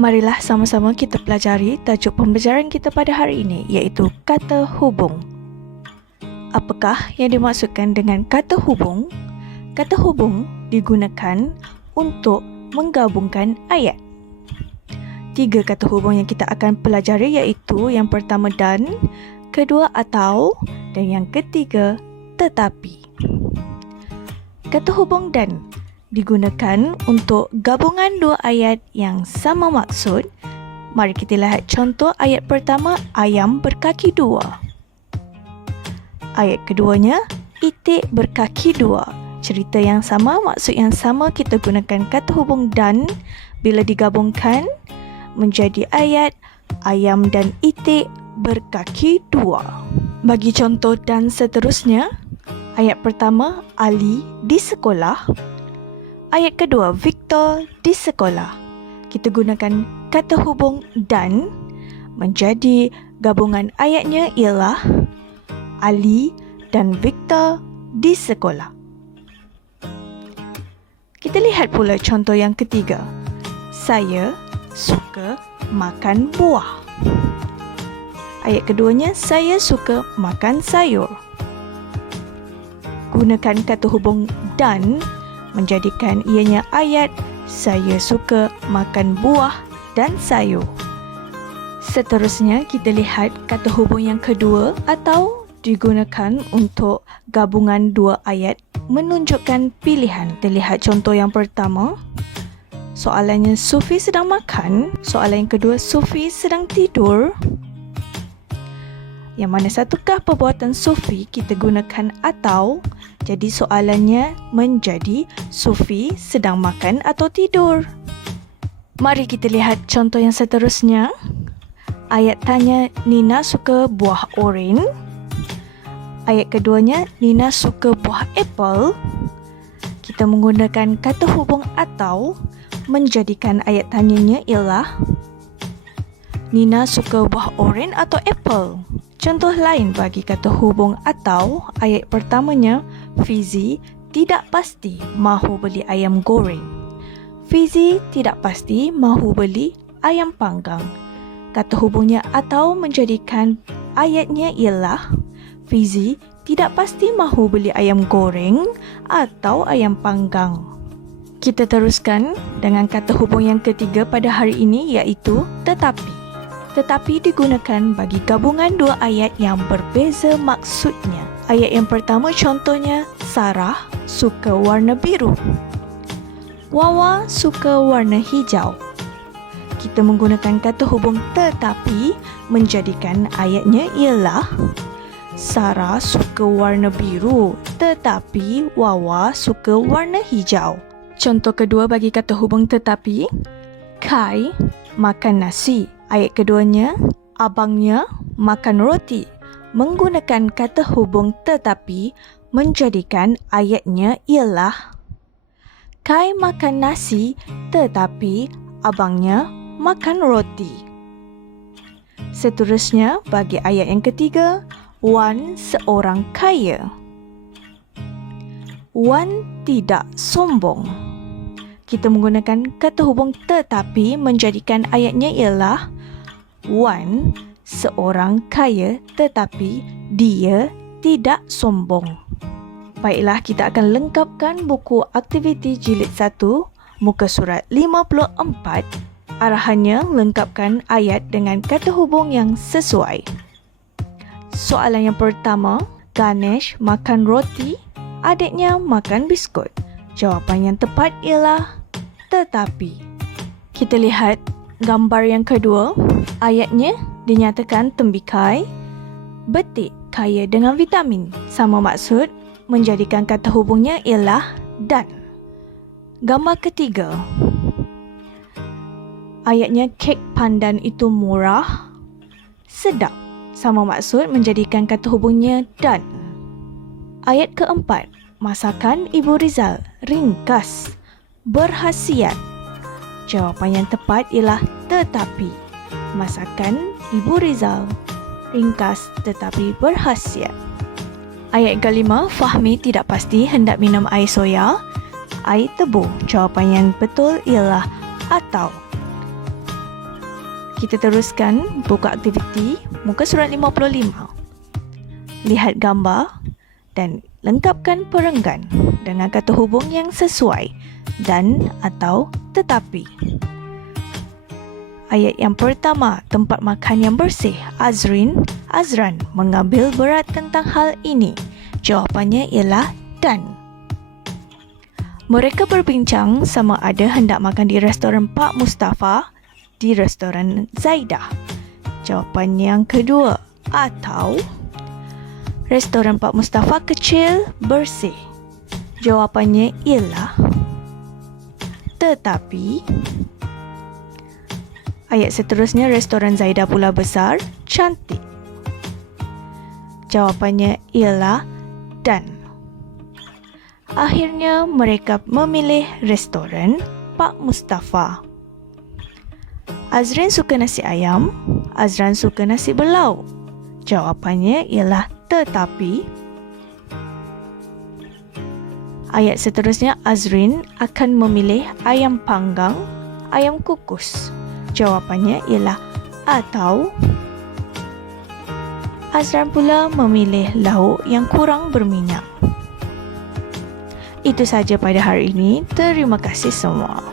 Marilah sama-sama kita pelajari tajuk pembelajaran kita pada hari ini, iaitu kata hubung. Apakah yang dimaksudkan dengan kata hubung? Kata hubung digunakan untuk menggabungkan ayat. 3 kata hubung yang kita akan pelajari iaitu yang pertama dan, kedua atau, dan yang ketiga tetapi. Kata hubung dan digunakan untuk gabungan dua ayat yang sama maksud. Mari kita lihat contoh ayat pertama, ayam berkaki dua. Ayat keduanya, itik berkaki dua. Cerita yang sama, maksud yang sama, kita gunakan kata hubung dan bila digabungkan menjadi ayat ayam dan itik berkaki dua. Bagi contoh dan seterusnya, ayat pertama, Ali di sekolah. Ayat kedua, Victor di sekolah. Kita gunakan kata hubung dan menjadi gabungan ayatnya ialah Ali dan Victor di sekolah. Kita lihat pula contoh yang ketiga. Saya suka makan buah. Ayat keduanya, saya suka makan sayur. Gunakan kata hubung dan menjadikan ianya ayat saya suka makan buah dan sayur. Seterusnya kita lihat kata hubung yang kedua atau digunakan untuk gabungan dua ayat menunjukkan pilihan. Kita lihat contoh yang pertama. Soalannya, Sufi sedang makan. Soalan yang kedua, Sufi sedang tidur. Yang mana satukah perbuatan Sufi? Kita gunakan atau. Jadi soalannya menjadi Sufi sedang makan atau tidur. Mari kita lihat contoh yang seterusnya. Ayat tanya, Nina suka buah oren. Ayat keduanya, Nina suka buah apple. Kita menggunakan kata hubung atau menjadikan ayat tanyanya ialah Nina suka buah oren atau apple. Contoh lain bagi kata hubung atau, ayat pertamanya, Fizi tidak pasti mahu beli ayam goreng. Fizi tidak pasti mahu beli ayam panggang. Kata hubungnya atau menjadikan ayatnya ialah Fizi tidak pasti mahu beli ayam goreng atau ayam panggang. Kita teruskan dengan kata hubung yang ketiga pada hari ini iaitu tetapi. Tetapi digunakan bagi gabungan dua ayat yang berbeza maksudnya. Ayat yang pertama contohnya, Sarah suka warna biru. Wawa suka warna hijau. Kita menggunakan kata hubung tetapi menjadikan ayatnya ialah Sarah suka warna biru tetapi Wawa suka warna hijau. Contoh kedua bagi kata hubung tetapi, Kai makan nasi. Ayat keduanya, abangnya makan roti. Menggunakan kata hubung tetapi menjadikan ayatnya ialah Kai makan nasi tetapi abangnya makan roti. Seterusnya bagi ayat yang ketiga, Wan seorang kaya. Wan tidak sombong. Kita menggunakan kata hubung tetapi menjadikan ayatnya ialah Wan seorang kaya tetapi dia tidak sombong. Baiklah, kita akan lengkapkan buku aktiviti jilid 1 muka surat 54. Arahannya lengkapkan ayat dengan kata hubung yang sesuai. Soalan yang pertama, Ganesh makan roti, adiknya makan biskut. Jawapan yang tepat ialah tetapi. Kita lihat gambar yang kedua. Ayatnya dinyatakan tembikai, betik kaya dengan vitamin. Sama maksud, menjadikan kata hubungnya ialah dan. Gambar ketiga. Ayatnya kek pandan itu murah, sedap. Sama maksud, menjadikan kata hubungnya dan. Ayat keempat. Masakan Ibu Rizal ringkas, berkhasiat. Jawapan yang tepat ialah tetapi. Masakan Ibu Rizal ringkas tetapi berkhasiat. Ayat kelima, Fahmi tidak pasti hendak minum air soya, air tebu. Jawapan yang betul ialah atau. Kita teruskan buka aktiviti muka surat 55. Lihat gambar dan lengkapkan perenggan dengan kata hubung yang sesuai dan atau tetapi. Ayat yang pertama, tempat makan yang bersih. Azran mengambil berat tentang hal ini. Jawapannya ialah dan. Mereka berbincang sama ada hendak makan di restoran Pak Mustafa di restoran Zaidah. Jawapan yang kedua, atau restoran Pak Mustafa kecil, bersih. Jawapannya ialah tetapi. Ayat seterusnya, restoran Zaidah pula besar, cantik. Jawapannya ialah dan. Akhirnya mereka memilih restoran Pak Mustafa. Azrin suka nasi ayam, Azran suka nasi belau. Jawapannya ialah tetapi. Ayat seterusnya, Azrin akan memilih ayam panggang, ayam kukus. Jawapannya ialah atau. Azran pula memilih lauk yang kurang berminyak. Itu saja pada hari ini. Terima kasih semua.